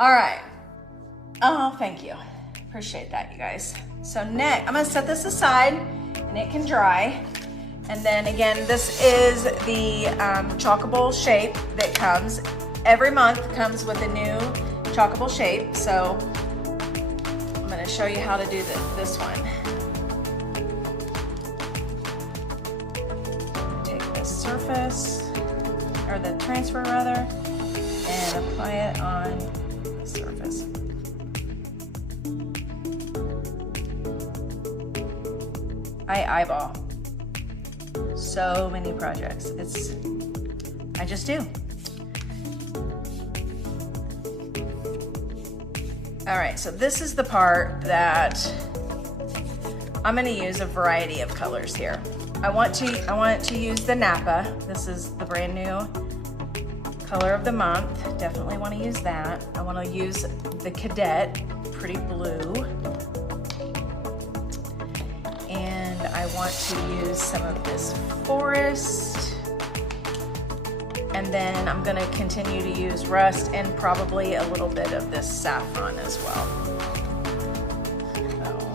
All right. Oh, thank you. Appreciate that, you guys. So next, I'm gonna set this aside and it can dry. And then again, this is the chalkable shape that comes. Every month comes with a new chalkable shape. So I'm gonna show you how to do this one. Take this surface, or the transfer rather, and apply it on the surface. I eyeball so many projects. I just do. All right, so this is the part that I'm gonna use a variety of colors here. I want to use the Napa. This is the brand new color of the month. Definitely want to use that. I want to use the Cadet, pretty blue. And I want to use some of this forest. And then I'm gonna continue to use rust and probably a little bit of this saffron as well. So.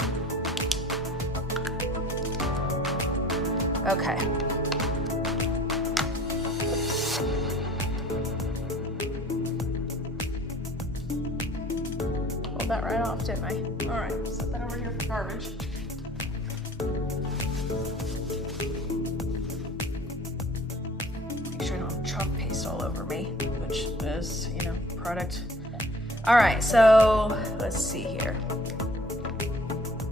Okay. Pulled that right off, didn't I? All right, set that over here for garbage. Make sure I don't have chalk paste all over me, which is, you know, product. All right, so let's see here.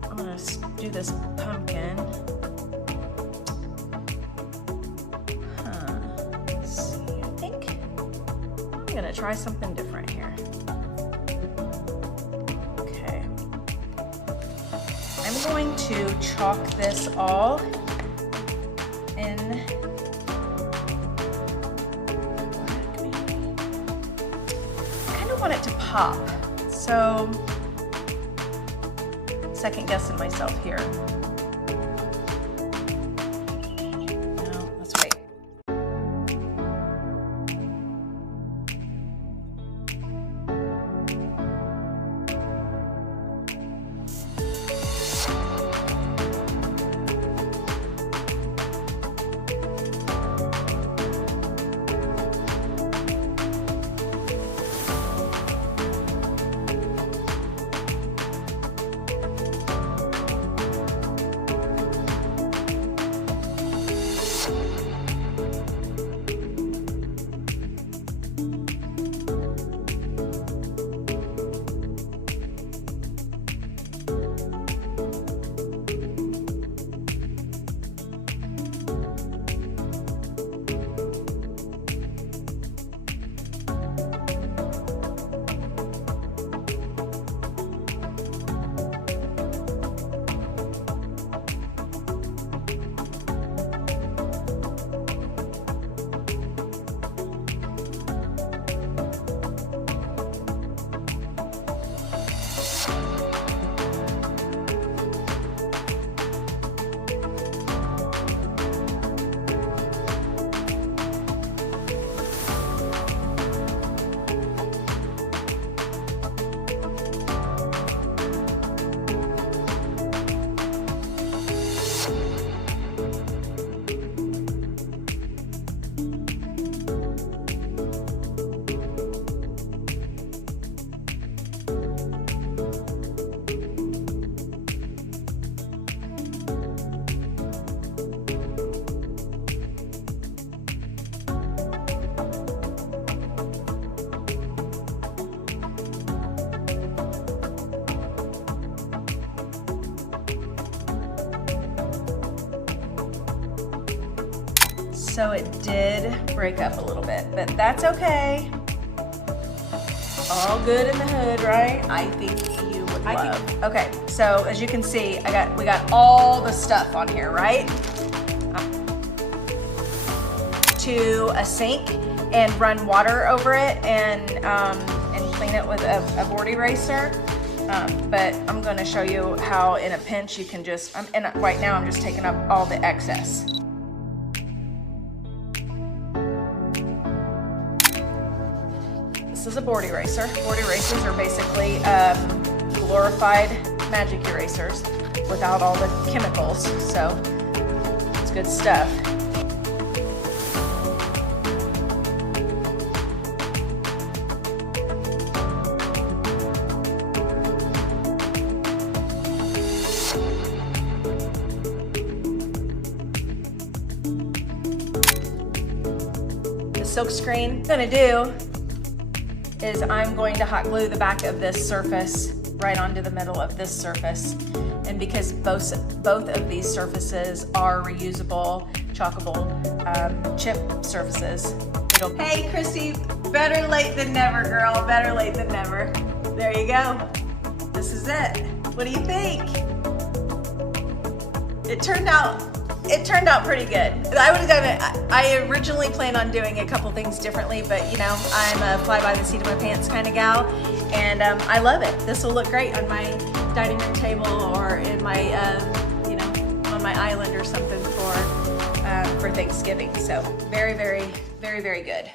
I'm gonna do this pumpkin. Let's see, I think I'm gonna try something different here. Okay. I'm going to chalk this all in. Want it to pop, so second guessing myself here. No, let's wait. So it did break up a little bit, but that's okay. All good in the hood, right? I think you would love. Okay, so as you can see, we got all the stuff on here, right? To a sink and run water over it and clean it with a board eraser. But I'm going to show you how in a pinch you can just, right now I'm just taking up all the excess. This is a board eraser. Board erasers are basically glorified magic erasers without all the chemicals, so it's good stuff. Silk screen. What I'm gonna do is I'm going to hot glue the back of this surface right onto the middle of this surface. And because both of these surfaces are reusable, chalkable chip surfaces, it'll... Hey Christy, better late than never, girl, better late than never. There you go. This is it. What do you think? It turned out pretty good. I would have done it. I originally planned on doing a couple things differently, but you know, I'm a fly by the seat of my pants kind of gal, and I love it. This will look great on my dining room table or in my, you know, on my island or something for Thanksgiving. So very, very, very, very good.